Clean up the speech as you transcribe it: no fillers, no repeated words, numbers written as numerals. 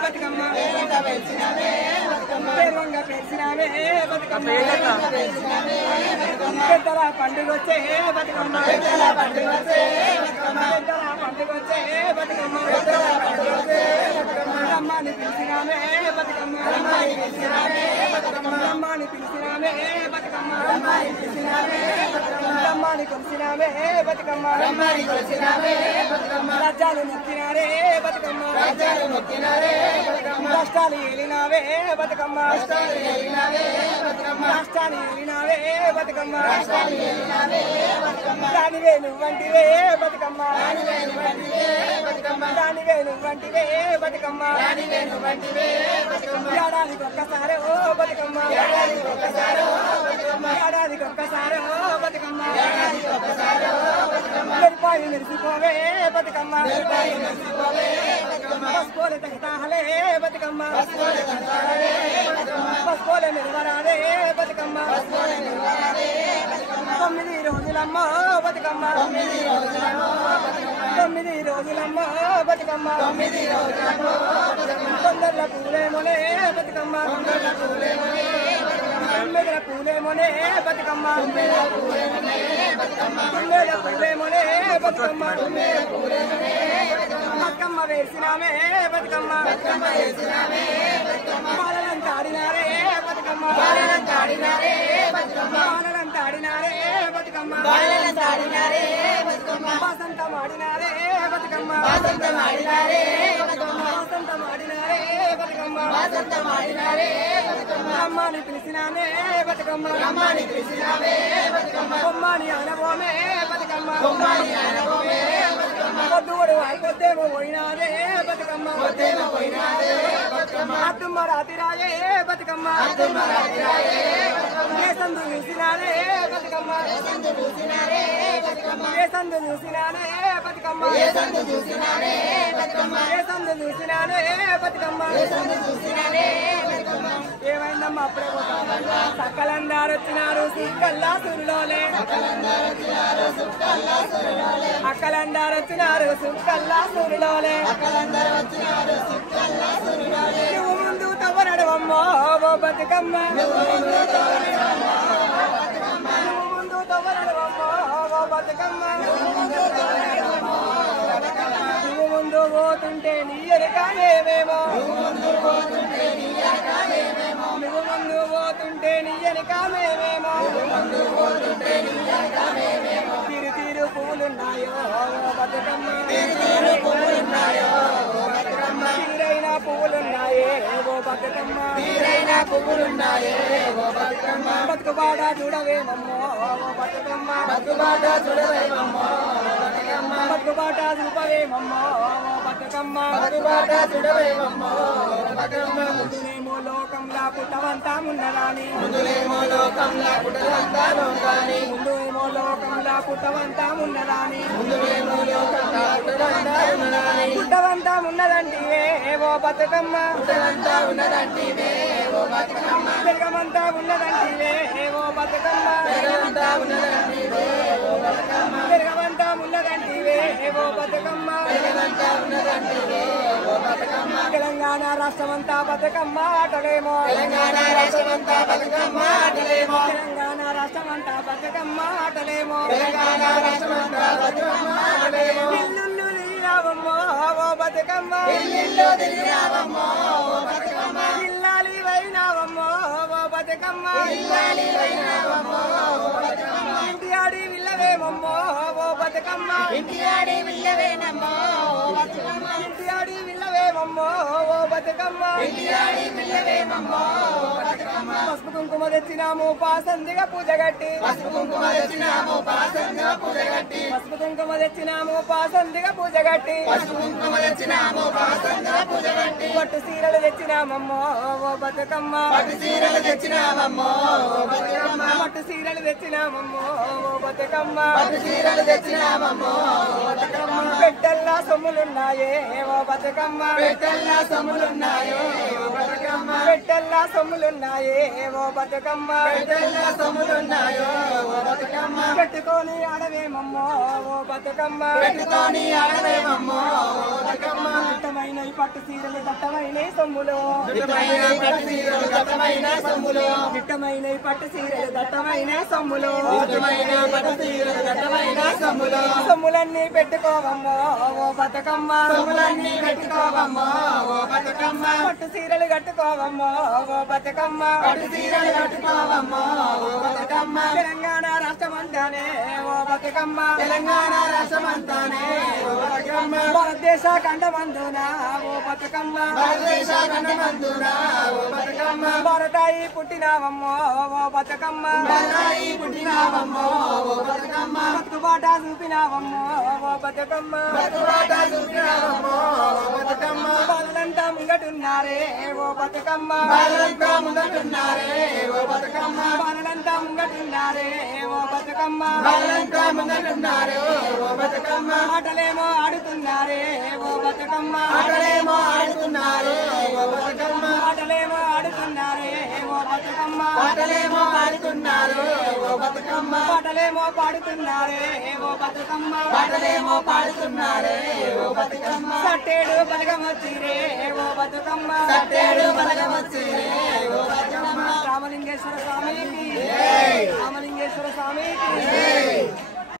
బతుకమ్మ పెద్దల పండుగ వచ్చే బతుకమ్మ రమ్మని పిలిచినామే బతుకమ్మ రమ్మని పిలిచినామే బతుకమ్మ రమ్మని కొలిసినామే బతుకమ్మ రాజ్యాలు మొక్కినారే బతుకమ్మ రాష్ట్రాలు ఏలినావే బతుకమ్మ రాష్ట్రాలు ఏలినావే బతుకమ్మ రానివే నువ్వంటివే బతుకమ్మ రానివే నువ్వంటివే బతుకమ్మ ఏడాదికి ఒక్కసారి ఓ బతుకమ్మ ఏడాదికి ఒక్కసారి ఓ బతుకమ్మ మెరిపాయి మెరిసిపోవే బతుకమ్మ పసుకోలే తగతాహలే బతుకమ్మ పసుకోలే మెరవరాదే బతుకమ్మ 9 రోజులమ్మ బతుకమ్మ 9 రోజులమ్మ బతుకమ్మ తొందరల పూలేమోనే బతుకమ్మ తొమ్మిదల పూలేమోనే బతుకమ్మ తొమ్మిదల పూలేమోనే బతుకమ్మ బతుకమ్మ వేసినామే బతుకమ్మ బాలలంతాడినారే బతుకమ్మ బాలలంతాడినారే బతుకమ్మ వసంతమాడినారే బతుకమ్మ అమ్మని పిలిచినామే బతుకమ్మ బొమ్మని అనబోమే బతుకమ్మ పొద్దుడు అయిపోతేమో పోయినాదే బతుకమ్మ అద్దమ్మ రాతిరాయే బతుకమ్మ ఏ సందు చూసినారే బతుకమ్మ ఏ సందు చూసినారే బతుకమ్మ ఏమైందమ్మా అప్పుడే పోతాను సకలందారు వచ్చినారు సుక్కల్లా సురులోనే అక్కలందారు వచ్చినారు సుక్కల్లా సురులోనే నువ్వు ముందు తవ్వనడవమ్మో ఓ బతుకమ్మ నువ్వు ముందు తవ్వనడవమ్మో ఓ బతుకమ్మ నువ్వు ముందు పోతుంటే నీ ఎనకాలేమేమో నువ్వు ముందు పోతుంటే నీ ఎనకాలేమేమో తీరు తీరు పూలున్నాయో బతుకమ్మ తీరైన పువ్వులున్నాయే ఓ బతుకమ్మ బతుకుబాట చూడవేమమ్మో ఓ బతుకమ్మ బతుకుబాట చూపవేమమ్మో ఓ బతుకమ్మ ముందునేమో లోకంలా పుట్టవంతా ఉన్నదాని ముందునేమో లోకంలా పుట్టవంతా ఉన్నదాని పుట్టవంతా ఉన్నదంటే ఓ బతుకమ్మ పెరగమంతా ఉన్నదంటే ఓ బతుకమ్మ పెరగమంతా ఉన్నదంటే ఓ బతుకమ్మ తెలంగాణ రాష్ట్రమంతా బతుకమ్మ ఆటలేమో తెలంగాణ రాష్ట్రమంతా బతుకమ్మ ఆటలేమో ఇల్లు తిరిగినావమ్మో ఓ బతుకమ్మ ఇల్లాలి వైనావమ్మో ఓ బతుకమ్మ ఇంటి ఆడి విల్లవేమమ్మో ఓ బతుకమ్మ ఇంటి ఆడి విల్లవేమమ్మో ఓ బతుకమ్మ పసుపు కుంకుమ తెచ్చినాము పాసందిగా పూజ గట్టి పట్టు సీరలు తెచ్చినామమ్మో ఓ బతుకమ్మ పెట్టల్లా సొమ్ములున్నాయే ఓ బతుకమ్మ పెట్టెల్లా సొమ్ములున్నాయే ఓ బతుకమ్మ పెట్టెల్లా సొమ్ములున్నాయో ఓ బతుకమ్మ పెట్టుకొని ఆడవేమమ్మో ఓ బతుకమ్మ పెట్టుకొని ఆడవేమమ్మో ఓ బతుకమ్మ దట్టమైన పట్టు చీరలు దట్టమైన సొమ్ములు దట్టమైన పట్టు చీరలు దట్టమైన సొమ్ములు దట్టమైన పట్టు చీరలు దట్టమైన సొమ్ములు దట్టమైన పట్టు చీరలు దట్టమైన సొమ్ములు సొమ్ములన్నీ పెట్టుకోవమ్మో ఓ బతుకమ్మ సొమ్ములన్నీ పెట్టుకోవమ్మో ఓ బతుకమ్మ పట్టు చీరలు కట్టుకోవమ్మో ఓ బతుకమ్మ పట్టు చీరలు కట్టుకోవమ్మో ఓ బతుకమ్మ తెలంగాణ రాష్ట్రమంతానే ఓ బతుకమ్మ తెలంగాణ రాష్ట్రమంతానే ఓ బతుకమ్మ భారతదేశ ఖండమందున ఓ బతుకమ్మ భారతదేశ ఖండమందున ఓ బతుకమ్మ భారతాయి పుట్టినావమ్మో ఓ బతుకమ్మ భారతాయి పుట్టినావమ్మో ఓ బతుకమ్మ బతుకుబాట చూపినావమ్మో ఓ బతుకమ్మ బతుకుబాట చూపినావమ్మో ఓ బతుకమ్మ బాలంతా ముంగటున్నారే ఓ బతుకమ్మ బాలంతా ముంగటున్నారే ఓ బతుకమ్మ బాలంతా ముంగటున్నారే ఓ బతుకమ్మ బాలంతా ముంగటున్నారే ఓ బతుకమ్మ ఆటలేమో ఆడుతున్నారే ఓ బతుకమ్మ ఆటలేమో ఆడుతున్నారే ఓ బతుకమ్మ ఆటలేమో ఆడుతున్నారే ఓ బతుకమ్మ ఆటలేమో ఆడుతున్నారే ఓ బతుకమ్మ పాటలేమో పాడుతున్నారే ఓ బతుకమ్మ పాటలేమో పాడుతున్నారే ఓ బతుకమ్మ సట్టేడు బలగమొచ్చిరే ఓ బతుకమ్మ సట్టేడు బలగమొచ్చిరే ఓ బతుకమ్మ రామలింగేశ్వర స్వామికి రామలింగేశ్వర స్వామికి